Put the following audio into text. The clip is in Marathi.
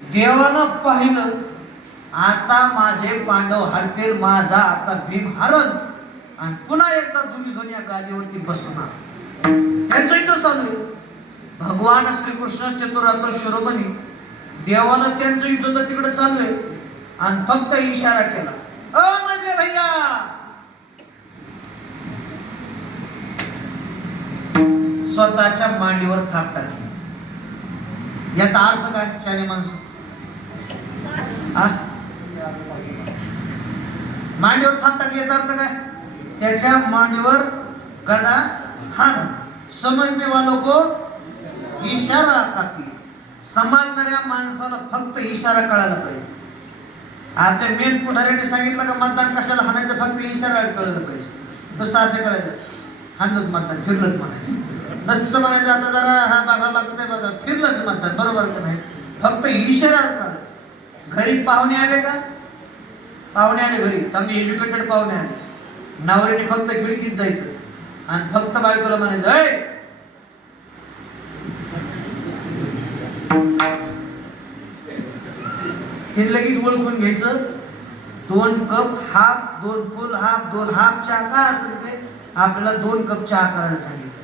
देवानं पाहिलं आता माझे पांडव हरतील, माझा आता भीम हरण आणि पुन्हा एकदा दुर्योधन या गादीवरती बसणार. त्यांचं युद्ध चालू आहे. भगवान श्रीकृष्ण चतुरात्र शिरोमणी देवानं त्यांचं युद्ध तर तिकडे चालू आहे आणि फक्त इशारा केला, अ म्हणजे भैया स्वतःच्या मांडीवर थाप टाकली. याचा अर्थ काय शाने माणसं? मांडीवर थाप टाकली याचा अर्थ काय? त्याच्या मांडीवर गदा हाण. समजने वालों को इशारा काफी. समजणाऱ्या माणसाला फक्त इशारा कळायला पाहिजे. आपल्या मेन पुढाऱ्याने सांगितलं का मतदान कशाला हाणायचं, फक्त इशारा कळलं पाहिजे. नुसतं असं करायचं, हाणलंच मतदान, फिरलंच म्हणायचं. नसतं म्हणायचं आता जरा हा बघायला लागत आहे बघा, फिरलंच मतदान, बरोबर का नाही? फक्त इशारा कळलं. घरी पाहुणे आले का? पाहुणे आले घरी, चांगले एज्युकेटेड पाहुणे आले, नवऱ्याने फक्त खिडकीत जायचं आणि फक्त बायकोला म्हणायचं, ऐ ते लगेच ओळखून घ्यायचं. 2 कप हाफ, 2 फुल हाफ, 2 हाफ चहा, काय असेल ते आपल्याला 2 कप चहा करायला सांगितलं.